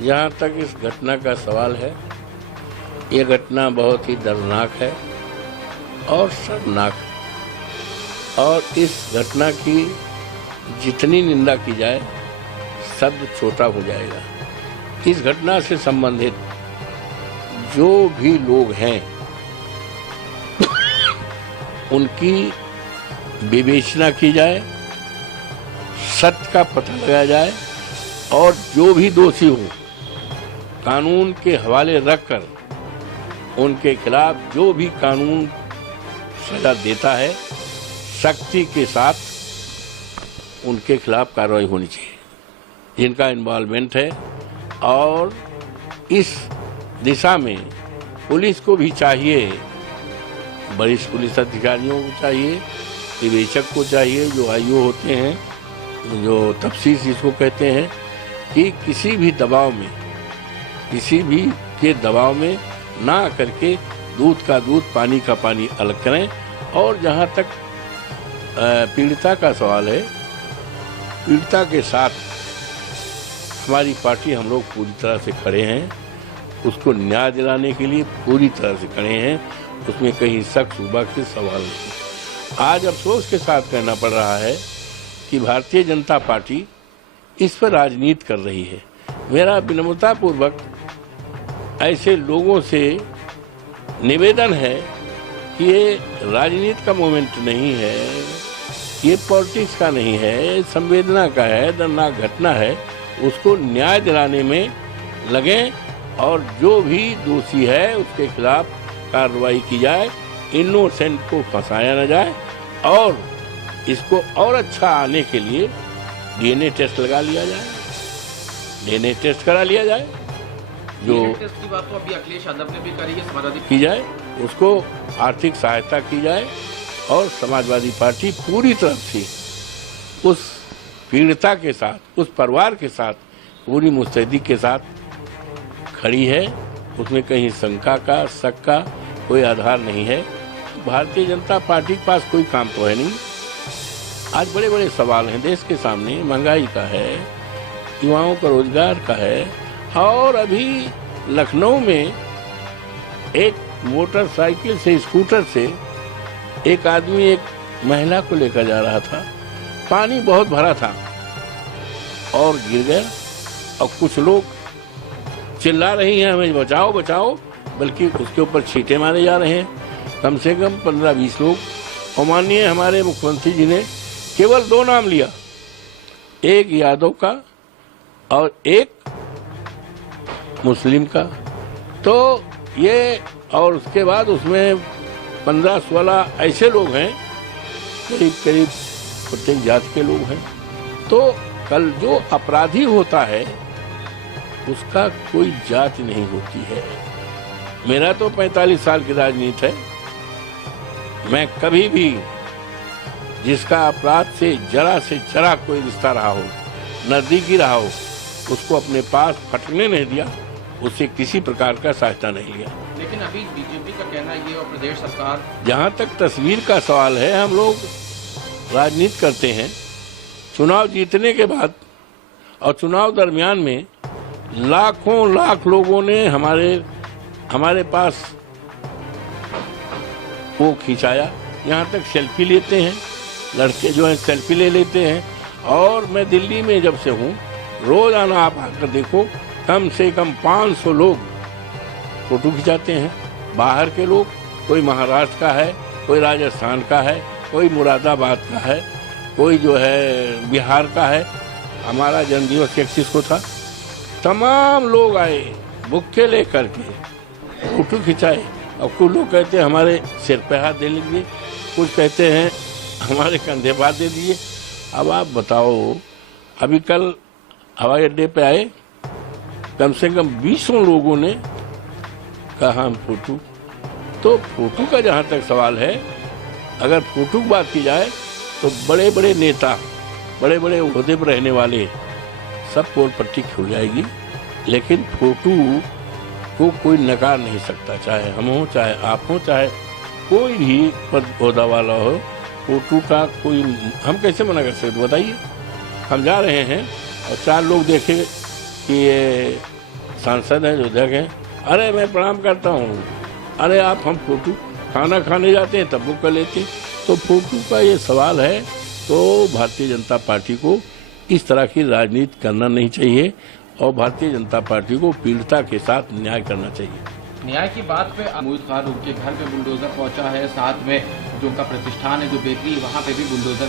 जहाँ तक इस घटना का सवाल है, ये घटना बहुत ही दर्दनाक है और शर्मनाक है। और इस घटना की जितनी निंदा की जाए शब्द छोटा हो जाएगा। इस घटना से संबंधित जो भी लोग हैं उनकी विवेचना की जाए, सत्य का पता लगाया जाए और जो भी दोषी हो कानून के हवाले रखकर उनके खिलाफ जो भी कानून सजा देता है सख्ती के साथ उनके खिलाफ कार्रवाई होनी चाहिए जिनका इन्वॉल्वमेंट है। और इस दिशा में पुलिस को भी चाहिए, वरिष्ठ पुलिस अधिकारियों को चाहिए, विवेचक को चाहिए, जो आईओ होते हैं, जो तफ्तीश जिसको कहते हैं, कि किसी भी दबाव में, किसी भी के दबाव में ना करके दूध का दूध पानी का पानी अलग करें। और जहां तक पीड़िता का सवाल है, पीड़िता के साथ हमारी पार्टी, हम लोग पूरी तरह से खड़े हैं, उसको न्याय दिलाने के लिए पूरी तरह से खड़े हैं, उसमें कहीं शक शुबा के सवाल नहीं। आज अफसोस के साथ कहना पड़ रहा है कि भारतीय जनता पार्टी इस पर राजनीति कर रही है। मेरा विनम्रतापूर्वक ऐसे लोगों से निवेदन है कि ये राजनीति का मोमेंट नहीं है, ये पॉलिटिक्स का नहीं है, संवेदना का है, दर्दनाक घटना है, उसको न्याय दिलाने में लगें और जो भी दोषी है उसके खिलाफ कार्रवाई की जाए, इनोसेंट को फंसाया न जाए और इसको और अच्छा आने के लिए डीएनए टेस्ट लगा लिया जाए, डीएनए टेस्ट करा लिया जाए, जो टेस्ट की बात तो अभी अखिलेश यादव ने भी करी है, समाजवादी की जाए, उसको आर्थिक सहायता की जाए और समाजवादी पार्टी पूरी तरह से उस पीड़िता के साथ, उस परिवार के साथ पूरी मुस्तैदी के साथ खड़ी है। उसमें कहीं शंका का, शक का कोई आधार नहीं है। भारतीय जनता पार्टी के पास कोई काम तो है नहीं। आज बड़े बड़े सवाल हैं देश के सामने, महंगाई का है, युवाओं का रोजगार का है। और अभी लखनऊ में एक मोटरसाइकिल से, स्कूटर से एक आदमी एक महिला को लेकर जा रहा था, पानी बहुत भरा था और गिर गया। और कुछ लोग चिल्ला रही हैं हमें बचाओ बचाओ, बल्कि उसके ऊपर छींटे मारे जा रहे हैं। कम से कम 15-20 लोग। और माननीय हमारे मुख्यमंत्री जी ने केवल 2 नाम लिया, एक यादव का और एक मुस्लिम का। तो ये, और उसके बाद उसमें 15-16 ऐसे लोग हैं, करीब करीब प्रत्येक जाति के लोग हैं। तो कल जो अपराधी होता है उसका कोई जाति नहीं होती है। मेरा तो 45 साल की राजनीति है, मैं कभी भी जिसका अपराध से जरा कोई रिश्ता रहा हो, नजदीकी रहा हो, उसको अपने पास फटने नहीं दिया, उससे किसी प्रकार का सहायता नहीं लिया। लेकिन अभी बीजेपी का कहना ये और प्रदेश सरकार, जहाँ तक तस्वीर का सवाल है, हम लोग राजनीति करते हैं, चुनाव जीतने के बाद और चुनाव दरमियान में लाखों लाख लोगों ने हमारे पास वो खिंचाया। यहाँ तक सेल्फी लेते हैं, लड़के जो हैं सेल्फी ले लेते हैं। और मैं दिल्ली में जब से हूँ, रोजाना आप आकर देखो, कम से कम 500 लोग फोटो खिंचाते हैं। बाहर के लोग, कोई महाराष्ट्र का है, कोई राजस्थान का है, कोई मुरादाबाद का है, कोई जो है बिहार का है। हमारा जन्मदिवस 31 को था, तमाम लोग आए बुक्के लेकर के फोटो खिंचाए। और कुछ लोग कहते हैं हमारे सिर पे हाथ दे लीजिए, कुछ कहते हैं हमारे कंधे पर हाथ दे दीजिए। अब आप बताओ, अभी कल हवाई अड्डे पे आए, कम से कम 20 लोगों ने कहा हम फोटो। तो फोटो का जहाँ तक सवाल है, अगर फोटो की बात की जाए तो बड़े बड़े नेता, बड़े बड़े ओहदे पर रहने वाले सब पोल पट्टी खुल जाएगी, लेकिन फोटो को कोई नकार नहीं सकता, चाहे हम हो, चाहे आप हो, चाहे कोई भी पद ओहदा वाला हो। फोटो का कोई, हम कैसे मना कर सकते बताइए। हम जा रहे हैं और 4 लोग देखे कि ये सांसद हैं जो अध्यक्ष हैं, अरे मैं प्रणाम करता हूँ, अरे आप हम फोटो खाना खाने जाते हैं तब वो कर लेते हैं। तो फोटो का ये सवाल है, तो भारतीय जनता पार्टी को इस तरह की राजनीति करना नहीं चाहिए और भारतीय जनता पार्टी को पीड़िता के साथ न्याय करना चाहिए। न्याय की बात पे मोहित खान उनके घर पे बुलडोजर पहुंचा है, साथ में जो उनका प्रतिष्ठान है जो बेकरी वहां पे भी बुलडोजर